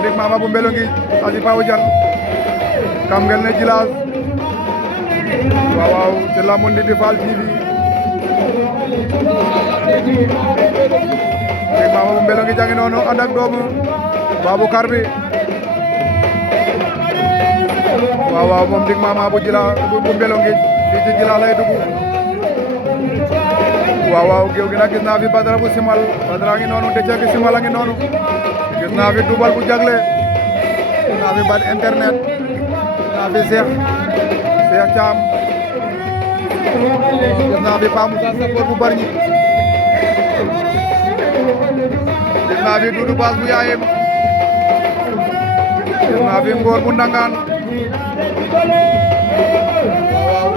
ndik Mama bu Mbelongi Aji Paw Jang kam ngel ne Djilass waaw waaw te la mon di Fall TV ndik Mama bu Mbelongi jangi noonu ànd ak doomu Baboucar bi waaw waaw moom ndik Mama bu Djilass bu Mbelongi fii ci Djilass lay dugg waaw waaw géew gi nag gis naa fi Badara bu simal Badara ngi noonu Déthié gi simal a ngi noonu gis naa fi Doubal bu jagle gis naa fi Bad internet gis naa fi Cheikh Thiam gis naa fi Pa Moussa Sakor bu Bargny gis naa fi Doudou Bass bu Yaayem gis naa fi Ngor bu Ndangaan waaw